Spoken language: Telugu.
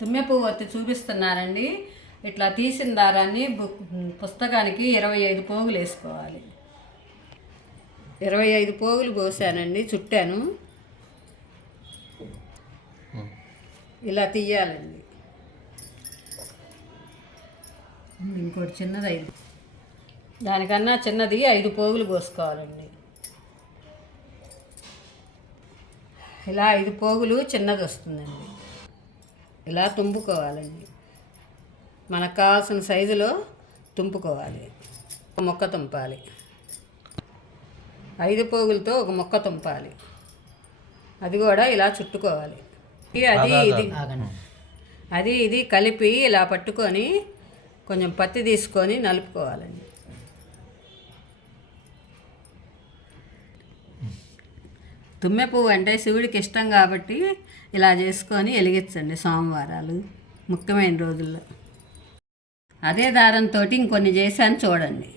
తుమ్మె పువ్వు ఒత్తి చూపిస్తున్నానండి. ఇట్లా తీసిన దారాన్ని పుస్తకానికి 25 పోగులు వేసుకోవాలి. 25 పోగులు పోసానండి, చుట్టాను. ఇలా తీయాలండి. ఇంకోటి చిన్నది 5, దానికన్నా చిన్నది 5 పోగులు పోసుకోవాలండి. ఇలా 5 పోగులు చిన్నది వస్తుందండి. ఇలా తుంపుకోవాలండి. మనకు కావాల్సిన సైజులో తుంపుకోవాలి. ఒక మొక్క తుంపాలి. 5 పోగులతో ఒక మొక్క తుంపాలి. అది కూడా ఇలా చుట్టుకోవాలి. అది ఇది కలిపి ఇలా పట్టుకొని కొంచెం పత్తి తీసుకొని నలుపుకోవాలండి. తుమ్మె పువ్వు అంటే శివుడికి ఇష్టం కాబట్టి ఇలా చేసుకొని వెలిగించండి సోమవారాలు, ముఖ్యమైన రోజుల్లో. అదే దారంతో ఇంకొన్ని చేశాను చూడండి.